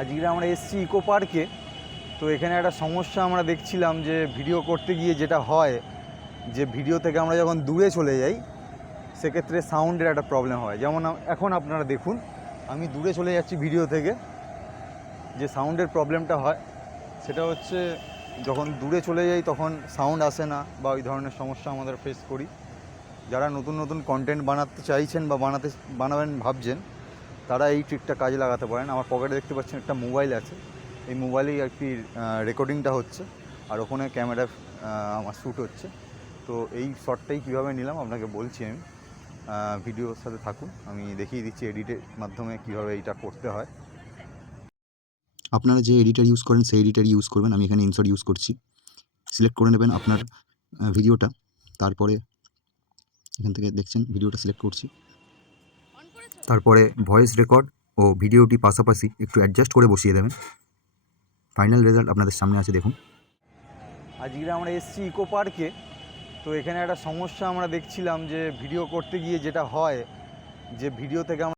আজকে আমরা এসেছি ইকো পার্কে। তো এখানে একটা সমস্যা আমরা দেখছিলাম যে ভিডিও করতে গিয়ে যেটা হয়, যে ভিডিও থেকে আমরা যখন দূরে চলে যাই সেক্ষেত্রে সাউন্ডের একটা প্রবলেম হয়। যেমন এখন আপনারা দেখুন, আমি দূরে চলে যাচ্ছি ভিডিও থেকে, যে সাউন্ডের প্রবলেমটা হয় সেটা হচ্ছে যখন দূরে চলে যাই তখন সাউন্ড আসে না, বা ওই ধরনের সমস্যা আমাদের ফেস করি। যারা নতুন নতুন কন্টেন্ট বানাতে চাইছেন বা বানাবেন ভাবছেন, তারা এই ট্রিকটা কাজে লাগাতে পারেন। আমার পকেটে দেখতে পাচ্ছেন একটা মোবাইল আছে, এই মোবাইলেই আর কি রেকর্ডিংটা হচ্ছে, আর ওখানে ক্যামেরা আমার শ্যুট হচ্ছে। তো এই শটটাই কীভাবে নিলাম আপনাকে বলছি আমি, ভিডিওর সাথে থাকুন, আমি দেখিয়ে দিচ্ছি এডিটের মাধ্যমে কীভাবে এইটা করতে হয়। আপনারা যে এডিটর ইউজ করেন সেই এডিটর ইউজ করবেন। আমি এখানে ইনশট ইউজ করছি। সিলেক্ট করে নেবেন আপনার ভিডিওটা, তারপরে এখান থেকে দেখছেন ভিডিওটা সিলেক্ট করছি। তারপরে ভয়েস রেকর্ড ও ভিডিওটি পাশাপাশি একটু অ্যাডজাস্ট করে বসিয়ে দেবেন। ফাইনাল রেজাল্ট আপনাদের সামনে আছে, দেখুন। আজকে আমরা এসেছি ইকো পার্কে। তো এখানে একটা সমস্যা আমরা দেখছিলাম যে ভিডিও করতে গিয়ে যেটা হয়, যে ভিডিও থেকে আমরা